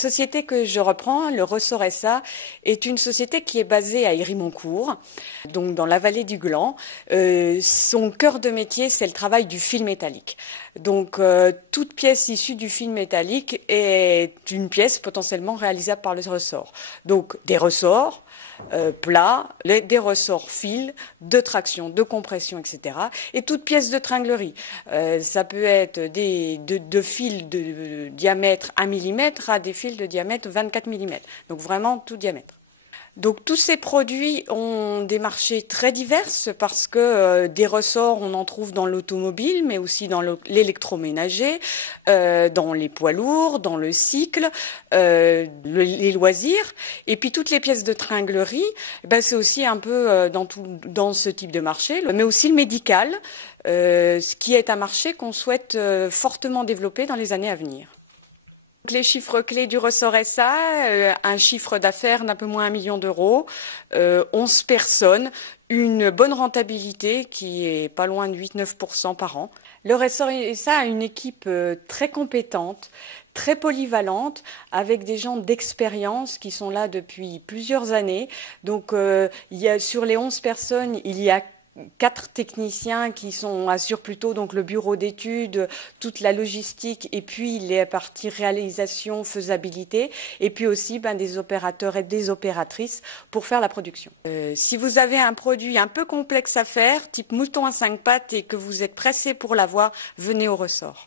La société que je reprends, le Ressort SA, est une société qui est basée à Hérimoncourt, donc dans la vallée du Gland. Son cœur de métier, c'est le travail du fil métallique. Donc toute pièce issue du fil métallique est une pièce potentiellement réalisable par le Ressort. Donc des ressorts plats, des ressorts fils, de traction, de compression, etc. Et toute pièce de tringlerie. Ça peut être de fils de diamètre 1 mm à des fils de diamètre 24 mm. Donc vraiment tout diamètre. Donc tous ces produits ont des marchés très divers parce que des ressorts, on en trouve dans l'automobile, mais aussi dans l'électroménager, dans les poids lourds, dans le cycle, les loisirs. Et puis toutes les pièces de tringlerie, c'est aussi un peu dans ce type de marché, mais aussi le médical, ce qui est un marché qu'on souhaite fortement développer dans les années à venir. Les chiffres clés du Ressort SA, un chiffre d'affaires d'un peu moins 1 million d'euros, 11 personnes, une bonne rentabilité qui est pas loin de 8-9% par an. Le Ressort SA a une équipe très compétente, très polyvalente, avec des gens d'expérience qui sont là depuis plusieurs années. Donc sur les 11 personnes, il y a 4 techniciens qui assurent plutôt donc le bureau d'études, toute la logistique et puis les parties réalisation, faisabilité et puis aussi des opérateurs et des opératrices pour faire la production. Si vous avez un produit un peu complexe à faire, type mouton à 5 pattes et que vous êtes pressé pour l'avoir, venez au Ressort.